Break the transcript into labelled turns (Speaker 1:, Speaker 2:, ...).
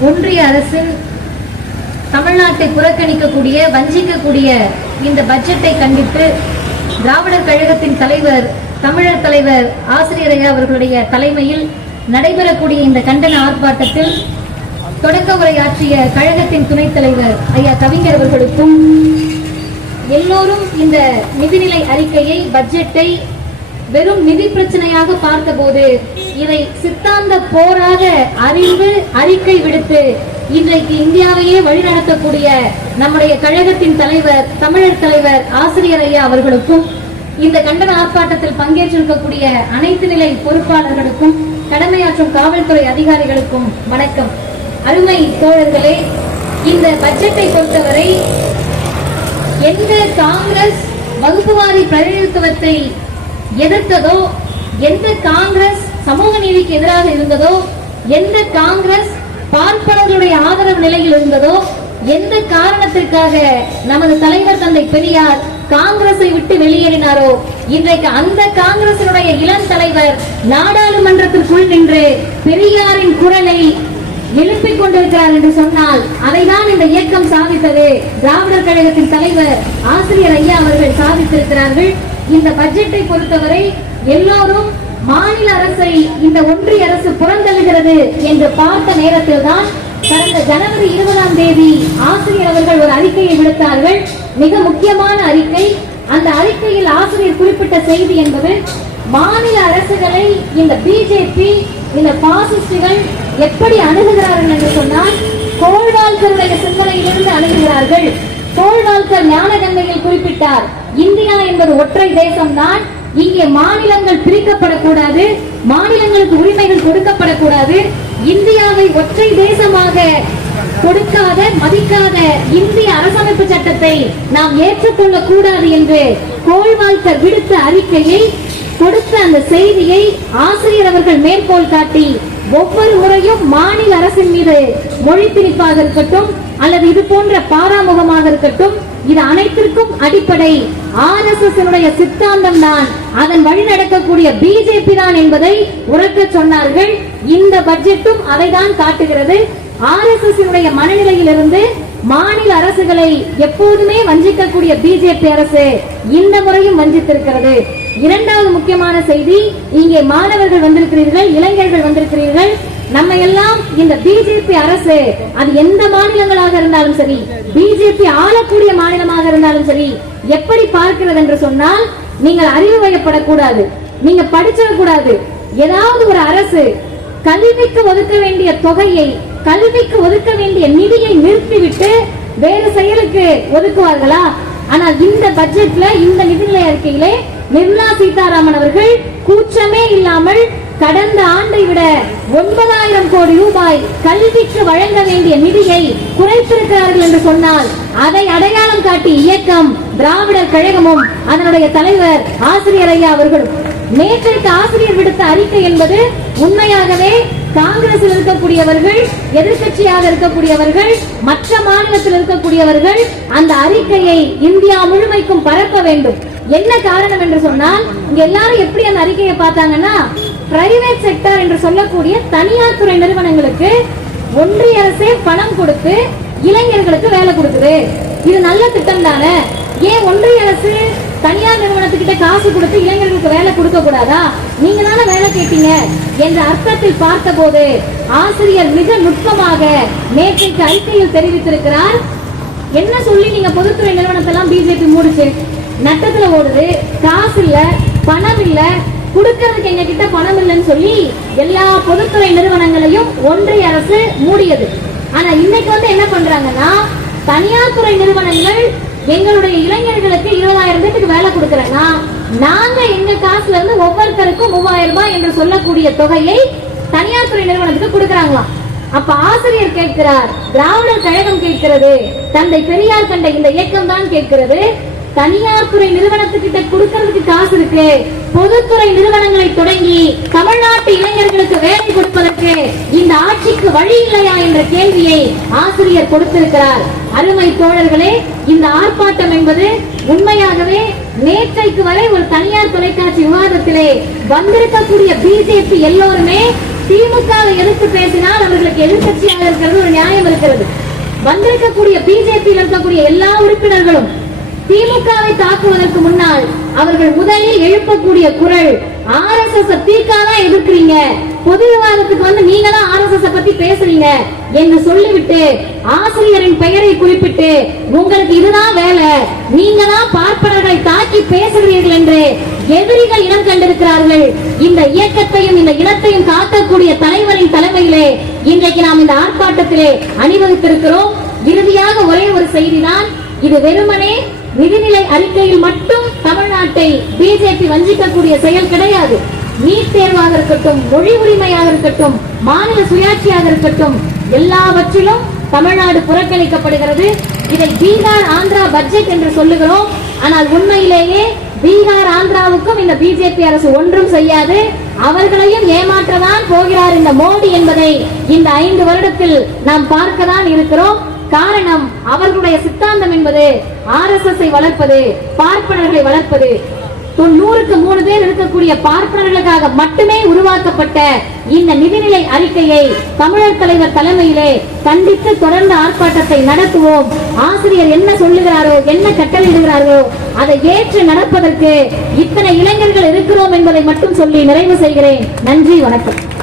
Speaker 1: ஒன்றிய அரசின் தமிழ்நாட்டை புறக்கணிக்கக்கூடிய வஞ்சிக்கக்கூடிய இந்த பட்ஜெட்டை கண்டித்து திராவிடர் கழகத்தின் தலைவர் தமிழர் தலைவர் ஆசிரியர் ஐயா அவர்களுடைய தலைமையில் நடைபெறக்கூடிய இந்த கண்டன ஆர்ப்பாட்டத்தில் தொடக்க உரையாற்றிய கழகத்தின் துணைத் தலைவர் ஐயா கவிஞர் அவர்களுக்கும் எல்லோரும் இந்த நிதிநிலை அறிக்கையை பட்ஜெட்டை வெறும் நிதி பிரச்சனையாக பார்த்தபோது இதை சித்தாந்த போராக அறிந்து அறிக்கை விடுத்து இன்றைக்கு இந்தியாவையே வழிநடத்தக்கூடிய நம்முடைய கழகத்தின் தலைவர் தமிழர் தலைவர் ஆசிரியர் ஐயா அவர்களுக்கும் இந்த கண்டன ஆர்ப்பாட்டத்தில் பங்கேற்றிருக்கக்கூடிய அனைத்து நிலை பொறுப்பாளர்களுக்கும் கடமையாற்றும் காவல்துறை அதிகாரிகளுக்கும் வணக்கம். அருமை தோழர்களே இந்த பட்ஜெட்டை பொறுத்தவரை எந்த காங்கிரஸ் வகுப்புவாரி பிரதிநிதித்துவத்தை எதிர்த்ததோ எந்த காங்கிரஸ் சமூக நீதிக்கு எதிராக இருந்ததோ எந்த காங்கிரஸ் பார்ப்பனர்களுடைய ஆதரவு நிலையில் இருந்ததோ எந்த காரணத்திற்காக நமது தலைவர் தந்தை பெரியார் காங்கிரஸை விட்டு வெளியேறினாரோ இன்றைக்கு அந்த காங்கிரசினுடைய இளம் தலைவர் நாடாளுமன்றத்திற்குள் நின்று பெரியாரின் குரலை எழுப்பிக் கொண்டிருக்கிறார் என்று சொன்னால் அதைதான் இந்த இயக்கம் சாதித்தது. திராவிடர் கழகத்தின் தலைவர் ஆசிரியர் ஐயா அவர்கள் சாதித்திருக்கிறார்கள். இந்த பட்ஜெட்டை பொறுத்தவரை எல்லோரும் மாநில அரசை இந்த ஒன்றிய அரசு புறந்தழுகிறது என்று பார்த்த நேரத்தில் தான் கடந்த ஜனவரி இருபதாம் தேதி ஆசிரியர் அவர்கள் ஒரு அறிக்கையை விடுத்தார்கள். மிக முக்கியமான அறிக்கை. அந்த அறிக்கையில் ஆசிரியர் குறிப்பிட்ட செய்தி என்பது மாநில அரசுகளை இந்த பிஜேபி இந்த பாசிஸ்டுகள் எப்படி அணுகுகிறார்கள் என்று சொன்னால் கோள்வாழ்கருடைய சிந்தனையிலிருந்து அணுகுகிறார்கள். கோள்வாழ்கர் ஞானகங்கையில் குறிப்பிட்டார். இந்தியா என்பது ஒற்றை தேசம்தான். இங்கே மாநிலங்கள் பிரிக்கப்படக்கூடாது. மாநிலங்களுக்கு உரிமைகள் கொடுக்கப்படக்கூடாது. இந்தியாவை ஒற்றை தேசமாக கொடுக்காத மதிக்காத இந்திய அரசமைப்பு சட்டத்தை நாம் ஏற்றுக்கொள்ள கூடாது என்று கோள்வாழ்கர் விடுத்த அறிக்கையை கொடுத்த அந்த செய்தியை ஆசிரியர் அவர்கள் மேற்கோள் காட்டி ஒவ்வொரு முறையும் மாநில அரசின் மீது மொழி திணிப்பாக இருக்கட்டும் அல்லது இது போன்ற பாராமுகமாக இருக்கட்டும் இது அனைத்திற்கும் அடிப்படை. ஆர் எஸ் எஸ் சித்தாந்தம் தான் அதன் வழி நடக்கக்கூடிய பிஜேபி தான் என்பதை உறக்க சொன்னார்கள். இந்த பட்ஜெட்டும் அதை தான் காட்டுகிறது. ஆர் எஸ் எஸ் மனநிலையிலிருந்து மாநில அரசுகளை எப்போதுமே வஞ்சிக்கக்கூடிய பிஜேபி அரசு இந்த முறையும் வஞ்சித்திருக்கிறது. இரண்டாவது முக்கியமான செய்தி இங்கே மாணவர்கள் வந்திருக்கிறீர்கள் இளைஞர்கள் வந்திருக்கிறீர்கள். நம்ம எல்லாம் இந்த பிஜேபி அரசு அது எந்த மாநிலங்களாக இருந்தாலும் சரி பிஜேபி ஆளக்கூடிய மாநிலமாக இருந்தாலும் சரி எப்படி பார்க்கிறது என்று சொன்னால் நீங்கள் அறிவு வயப்படக்கூடாது நீங்க படிச்சிடக்கூடாது. ஏதாவது ஒரு அரசு கல்விக்கு ஒதுக்க வேண்டிய தொகையை கல்விக்கு ஒதுக்க வேண்டிய நிதியை நிறுத்திவிட்டு வேறு செயலுக்கு ஒதுக்குவார்களா? ஆனால் இந்த பட்ஜெட்ல இந்த நிதிநிலை அறிக்கையிலே நிர்மலா சீதாராமன் அவர்கள் கூச்சமே இல்லாமல் கடந்த ஆண்டை விட ஒன்பதாயிரம் கோடி ரூபாய் கல்விக்கு வழங்க வேண்டிய நிதியை குறைத்திருக்கிறார்கள் என்று சொன்னால் அதை அடையாளம் காட்டி இயக்கம் திராவிடர் கழகமும் அதனுடைய தலைவர் ஆசிரியர் ஐயா அவர்களும் நேற்றைக்கு ஆசிரியர் விடுத்த அறிக்கை என்பது உண்மையாகவே காங்கிரஸில் இருக்கக்கூடியவர்கள் எதிர்க்கட்சியாக இருக்கக்கூடியவர்கள் மற்ற மாநிலத்தில் இருக்கக்கூடியவர்கள் அந்த அறிக்கையை இந்தியா முழுமைக்கும் பரப்ப வேண்டும். என்ன காரணம் என்று சொன்னால் இங்க எல்லாரும் எப்படி அந்த அறிக்கையை பார்த்தாங்கன்னா பிரைவேட் செக்டர் என்று சொல்லக்கூடிய தனியார் துறை நிறுவனங்களுக்கு ஒன்றிய அரசே பணம் கொடுத்து இளைஞர்களுக்கு வேலை கொடுக்குது. இது நல்ல திட்டம் தானே? ஏன் ஒன்றிய அரசு தனியார் நிறுவனத்துக்கிட்ட காசு கொடுத்து இளைஞர்களுக்கு வேலை கொடுக்க கூடாதா? நீங்க தானே வேலை கேட்டீங்க. என்ற அர்த்தத்தில் பார்த்தபோது ஆசிரியர் மிக நுட்பமாக நேற்றைக்கு அறிக்கையில் தெரிவித்திருக்கிறார். என்ன சொல்லி நீங்க பொதுத்துறை நிறுவனத்தை எல்லாம் பிஜேபி மூடுச்சு? நட்டத்துல ஓடுது. காசு இல்ல பணம் இல்லை கொடுக்கறதுக்கு எங்க கிட்ட பணம் இல்லைன்னு சொல்லி எல்லா பொதுத்துறை நிறுவனங்களையும் ஒன்றிய அரசு மூடியது. ஆனா இன்னைக்கு வந்து என்ன பண்றாங்கன்னா தனியார் துறை நிறுவனங்கள் எங்களுடைய இளைஞர்களுக்கு இருபதாயிரம் பேருக்கு வேலை கொடுக்கறேன்னா நாங்க எங்க காசுல இருந்து ஒவ்வொருத்தருக்கும் மூவாயிரம் ரூபாய் என்று சொல்லக்கூடிய தொகையை தனியார் துறை நிறுவனத்துக்கு கொடுக்கறாங்களாம். அப்ப ஆசிரியர் கேட்கிறார் திராவிடர் கழகம் கேட்கிறது தந்தை பெரியார் கண்ட இந்த இயக்கம் தான் கேட்கிறது தனியார் துறை நிறுவனத்துக்கிட்ட கொடுக்கறதுக்கு காசு இருக்கு. பொதுத்துறை நிறுவனங்களை தொடங்கி தமிழ்நாட்டு இளைஞர்களுக்கு வேலை கொடுப்பதற்கு இந்த ஆட்சிக்கு வழி இல்லையா என்ற கேள்வியை ஆசிரியர் கொடுத்திருக்கிறார். அருமை தோழர்களே இந்த ஆர்ப்பாட்டம் என்பது உண்மையாகவே நேற்றைக்கு வரை ஒரு தனியார் தொலைக்காட்சி விவாதத்திலே வந்திருக்கக்கூடிய பிஜேபி எல்லோருமே திமுக எதிர்த்து பேசினால் அவர்களுக்கு எதிர்கட்சியாக இருக்கிறது ஒரு நியாயம் இருக்கிறது. வந்திருக்கக்கூடிய பிஜேபி இருக்கக்கூடிய எல்லா உறுப்பினர்களும் திமுகவை தாக்குவதற்கு முன்னால் அவர்கள் முதலில் எழுப்பக்கூடிய குரல் ஆர் எஸ் எஸ் தான் எதிர்க்கிறீங்க? பொது விவாதத்துக்கு வந்து நீங்க தான் ஆர் எஸ் எஸ் பத்தி பேசுறீங்க என்று சொல்லிவிட்டு ஆசிரியரின் பெயரை குறிப்பிட்டு உங்களுக்கு இதுதான் வேலை நீங்க தான் பார்ப்பனர்களை தாக்கி பேசுகிறீர்கள் என்று எதிரிகள் இனம் கண்டிருக்கிறார்கள். இந்த இயக்கத்தையும் இந்த இனத்தையும் காக்கக்கூடிய தலைவரின் தலைமையிலே இன்றைக்கு நாம் இந்த ஆர்ப்பாட்டத்திலே அணிவகுத்திருக்கிறோம். இறுதியாக ஒரே ஒரு செய்திதான் இது வெறுமனே நிதிநிலை அறிக்கையில் மட்டும் தமிழ்நாட்டை பிஜேபி வஞ்சிக்கக்கூடிய செயல் கிடையாது. நீட் தேர்வாக இருக்கட்டும் மொழி உரிமையாக இருக்கட்டும் மாநில சுயாட்சியாக இருக்கட்டும் எல்லாவற்றிலும் தமிழ்நாடு புறக்கணிக்கப்படுகிறது. இதை பீகார் ஆந்திரா பட்ஜெட் என்று சொல்லுகிறோம். ஆனால் உண்மையிலேயே பீகார் ஆந்திராவுக்கும் இந்த பிஜேபி அரசு ஒன்றும் செய்யாது. அவர்களையும் ஏமாற்றதான் போகிறார் இந்த மோடி என்பதை இந்த ஐந்து வருடத்தில் நாம் பார்க்கதான் இருக்கிறோம். காரணம் அவர்களுடைய சித்தாந்தம் என்பது ஆர் எஸ் எஸ் வளர்ப்பது பார்ப்பனர்களை வளர்ப்பது. நூறுக்கு மூணு பேர் இருக்கக்கூடிய பார்ப்பனர்களுக்காக மட்டுமே உருவாக்கப்பட்ட இந்த நிதிநிலை அறிக்கையை தமிழர் தலைவர் தலைமையிலே கண்டித்து தொடர்ந்து ஆர்ப்பாட்டத்தை நடத்துவோம். ஆசிரியர் என்ன சொல்லுகிறாரோ என்ன கட்டளையிடுகிறாரோ அதை ஏற்று நடப்பதற்கு இத்தனை இளைஞர்கள் இருக்கிறோம் என்பதை மட்டும் சொல்லி நிறைவு செய்கிறேன். நன்றி வணக்கம்.